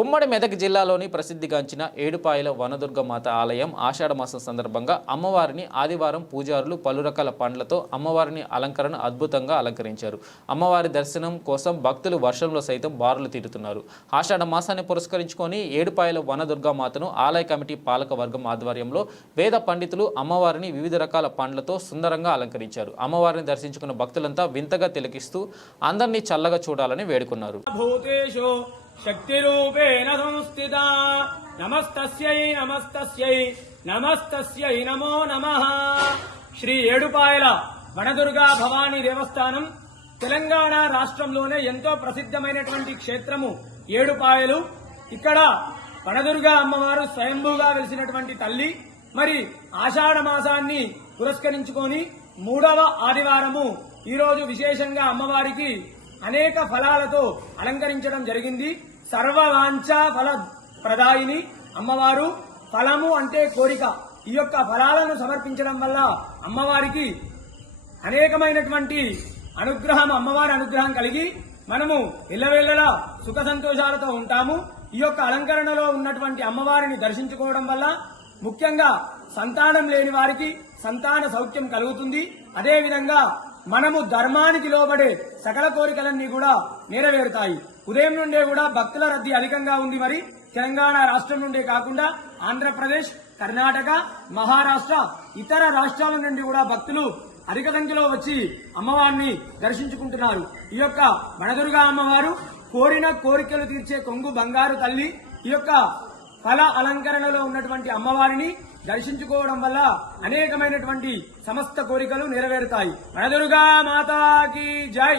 ఉమ్మడి మెదక్ జిల్లాలోని ప్రసిద్ధిగాంచిన ఏడుపాయల వనదుర్గమాత ఆలయం ఆషాఢమాసం సందర్భంగా అమ్మవారిని ఆదివారం పూజారులు పలు రకాల పండ్లతో అమ్మవారిని అలంకరణ అద్భుతంగా అలంకరించారు. అమ్మవారి దర్శనం కోసం భక్తులు వర్షంలో సైతం బారులు తీరుతున్నారు. ఆషాఢ మాసాన్ని పురస్కరించుకొని ఏడుపాయల వనదుర్గమాతను ఆలయ కమిటీ పాలక వర్గం ఆధ్వర్యంలో వేద పండితులు అమ్మవారిని వివిధ రకాల పండ్లతో సుందరంగా అలంకరించారు. అమ్మవారిని దర్శించుకున్న భక్తులంతా వింతగా తిలకిస్తూ అందరినీ చల్లగా చూడాలని వేడుకున్నారు. शक्तिरूपेण संस्थिता नमस्तस्यै नमस्तस्यै नमस्तस्यै नमो नमः। శ్రీ ఏడుపాయల వనదుర్గా భవానీ దేవస్థానం తెలంగాణ రాష్ట్రంలోనే ఎంతో ప్రసిద్ధమైనటువంటి క్షేత్రము ఏడుపాయలు. ఇక్కడ వనదుర్గా అమ్మవారు స్వయంభూగా వెలిసినటువంటి తల్లి. మరి ఆషాఢ మాసాన్ని పురస్కరించుకొని 3వ ఆదివారము ఈరోజు విశేషంగా అమ్మవారికి అనేక ఫలాలతో అలంకరించడం జరిగింది. సర్వవాంఛా ఫల ప్రదాయిని అమ్మవారు. ఫలము అంటే కోరిక. ఈ యొక్క ఫలాలను సమర్పించడం వల్ల అమ్మవారికి అనేకమైనటువంటి అమ్మవారి అనుగ్రహం కలిగి మనము ఎల్లవేళలా సుఖ సంతోషాలతో ఉంటాము. ఈ యొక్క అలంకరణలో ఉన్నటువంటి అమ్మవారిని దర్శించుకోవడం వల్ల ముఖ్యంగా సంతానం లేని వారికి సంతాన సౌఖ్యం కలుగుతుంది. అదేవిధంగా మనము ధర్మానికి లోబడే సకల కోరికలన్నీ కూడా నెరవేరుతాయి. ఉదయం నుండే కూడా భక్తుల రద్దీ అధికంగా ఉంది. మరి తెలంగాణ రాష్ట్రం నుండే కాకుండా ఆంధ్రప్రదేశ్, కర్ణాటక, మహారాష్ట్ర ఇతర రాష్ట్రాల నుండి కూడా భక్తులు అధిక సంఖ్యలో వచ్చి అమ్మవారిని దర్శించుకుంటున్నారు. ఈ యొక్క వనదుర్గా అమ్మవారు కోరిన కోరికలు తీర్చే కొంగు బంగారు తల్లి. ఈ యొక్క ఫల అలంకరణలో ఉన్నటువంటి అమ్మవారిని దర్శించుకోవడం వల్ల అనేకమైనటువంటి సమస్త కోరికలు నెరవేరుతాయి. వనదుర్గా మాతాకి జై.